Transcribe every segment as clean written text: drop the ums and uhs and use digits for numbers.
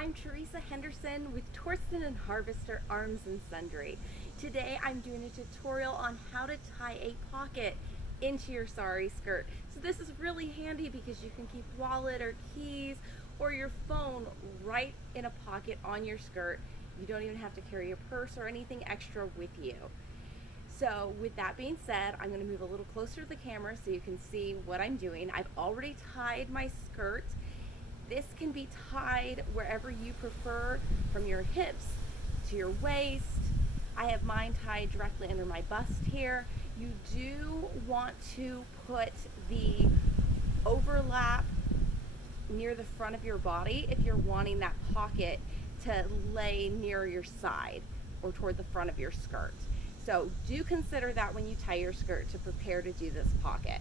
I'm Teresa Henderson with Torsten and Harvester Arms and Sundry. Today I'm doing a tutorial on how to tie a pocket into your sari skirt. So this is really handy because you can keep wallet or keys or your phone right in a pocket on your skirt. You don't even have to carry a purse or anything extra with you. So with that being said, I'm going to move a little closer to the camera so you can see what I'm doing. I've already tied my skirt. This can be tied wherever you prefer, from your hips to your waist. I have mine tied directly under my bust here. You do want to put the overlap near the front of your body if you're wanting that pocket to lay near your side or toward the front of your skirt. So do consider that when you tie your skirt to prepare to do this pocket.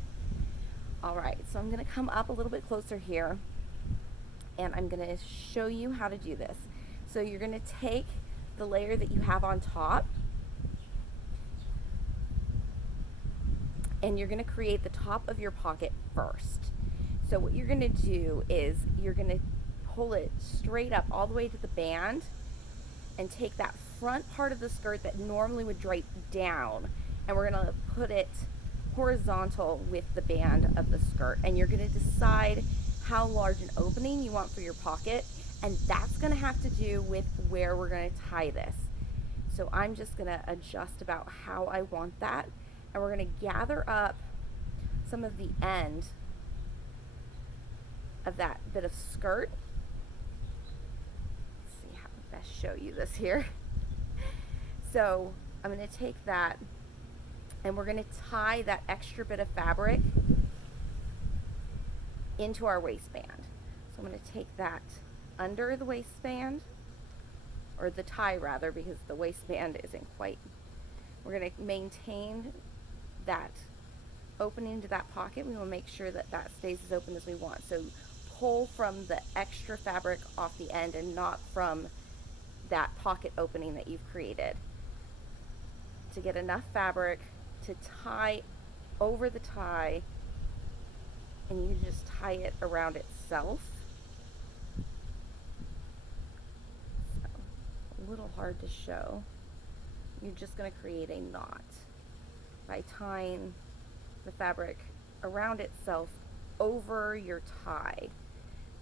All right, so I'm gonna come up a little bit closer here and I'm gonna show you how to do this. So you're gonna take the layer that you have on top and you're gonna create the top of your pocket first. So what you're gonna do is you're gonna pull it straight up all the way to the band and take that front part of the skirt that normally would drape down, and we're gonna put it horizontal with the band of the skirt. And you're gonna decide how large an opening you want for your pocket, and that's gonna have to do with where we're gonna tie this. So I'm just gonna adjust about how I want that, and we're gonna gather up some of the end of that bit of skirt. Let's see how to best show you this here. So I'm gonna take that and we're gonna tie that extra bit of fabric into our waistband. So I'm going to take that under the waistband, or the tie rather, because the waistband isn't quite. We're going to maintain that opening to that pocket. We want to make sure that that stays as open as we want. So pull from the extra fabric off the end and not from that pocket opening that you've created, to get enough fabric to tie over the tie, and you just tie it around itself. So, a little hard to show. You're just going to create a knot by tying the fabric around itself over your tie.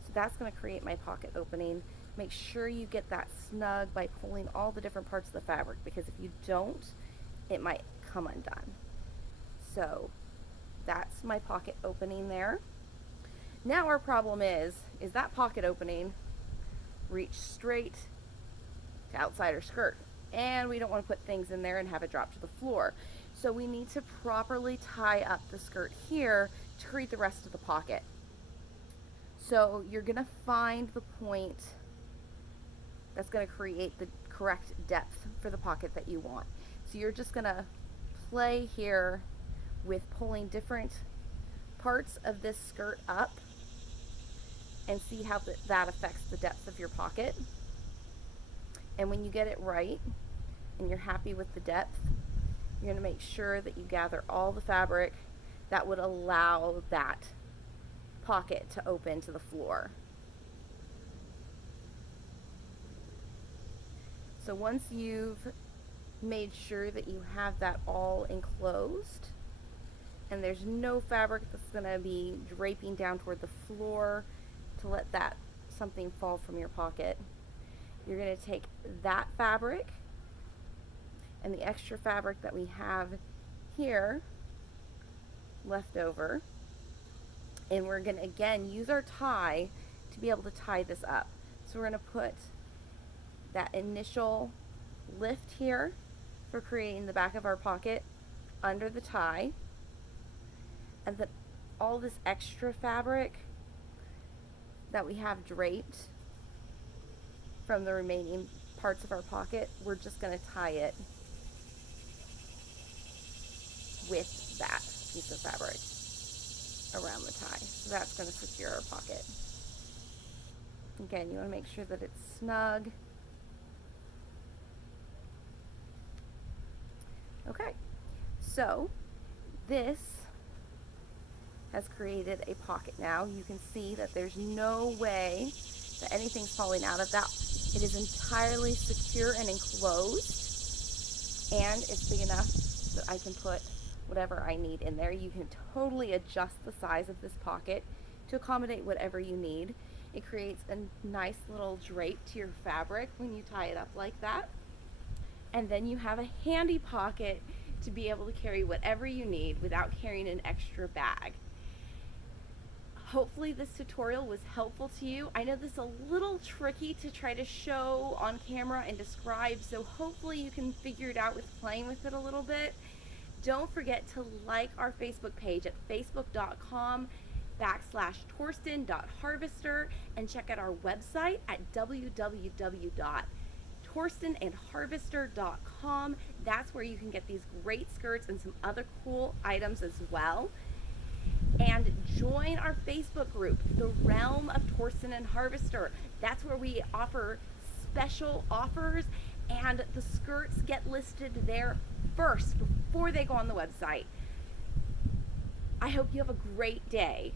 So that's going to create my pocket opening. Make sure you get that snug by pulling all the different parts of the fabric, because if you don't, it might come undone. So that's my pocket opening there. Now our problem is that pocket opening reach straight to outside our skirt, and we don't want to put things in there and have it drop to the floor. So we need to properly tie up the skirt here to create the rest of the pocket. So you're gonna find the point that's gonna create the correct depth for the pocket that you want. So you're just gonna play here with pulling different parts of this skirt up and see how that affects the depth of your pocket. And when you get it right and you're happy with the depth, you're going to make sure that you gather all the fabric that would allow that pocket to open to the floor. So once you've made sure that you have that all enclosed and there's no fabric that's going to be draping down toward the floor to let that something fall from your pocket, you're going to take that fabric and the extra fabric that we have here left over, and we're going to again use our tie to be able to tie this up. So we're going to put that initial lift here for creating the back of our pocket under the tie, and then all this extra fabric that we have draped from the remaining parts of our pocket, we're just going to tie it with that piece of fabric around the tie. So that's going to secure our pocket. Again, you want to make sure that it's snug. Okay, so this has created a pocket now. You can see that there's no way that anything's falling out of that. It is entirely secure and enclosed, and it's big enough that I can put whatever I need in there. You can totally adjust the size of this pocket to accommodate whatever you need. It creates a nice little drape to your fabric when you tie it up like that. And then you have a handy pocket to be able to carry whatever you need without carrying an extra bag. Hopefully this tutorial was helpful to you. I know this is a little tricky to try to show on camera and describe, so hopefully you can figure it out with playing with it a little bit. Don't forget to like our Facebook page at facebook.com/Torsten.harvester and check out our website at www.torstenandharvester.com. That's where you can get these great skirts and some other cool items as well. And join our Facebook group, The Realm of Torsten and Harvester. That's where we offer special offers, and the skirts get listed there first before they go on the website. I hope you have a great day.